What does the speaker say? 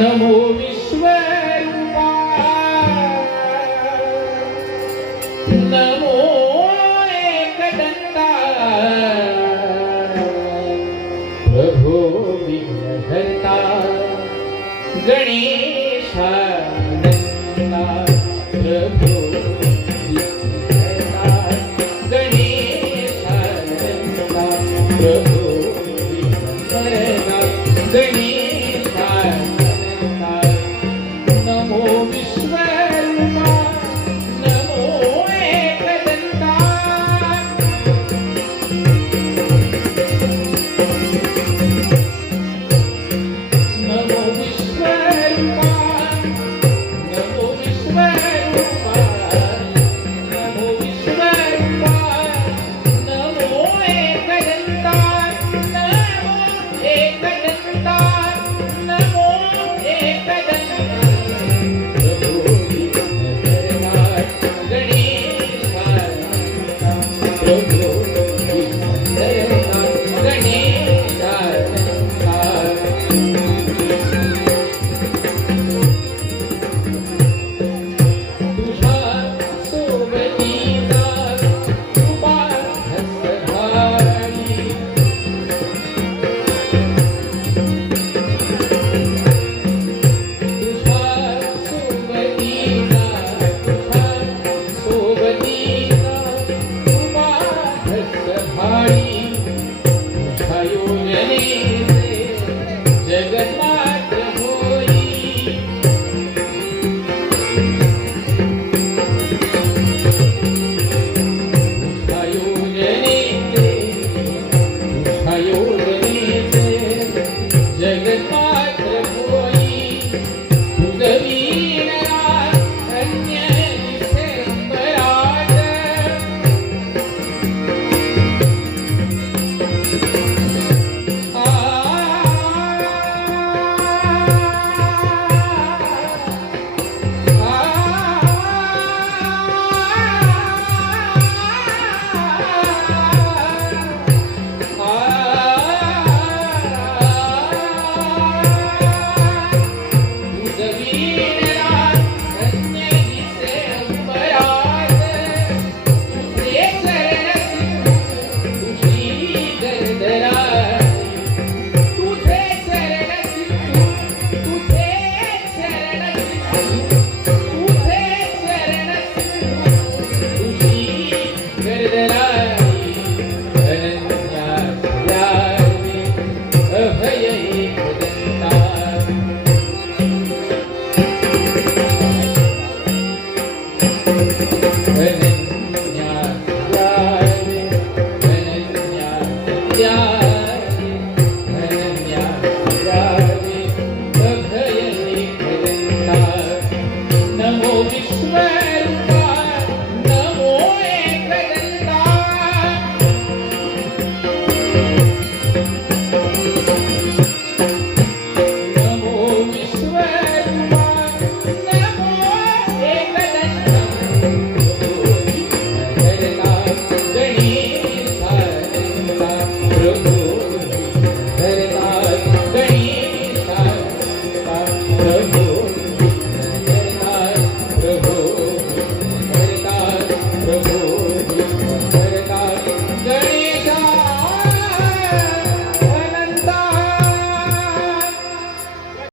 नमो विश्वरूपा। नमो एकदंता प्रभो विघ्नहर्ता। गणेशानंदा प्रभो नमो हृदय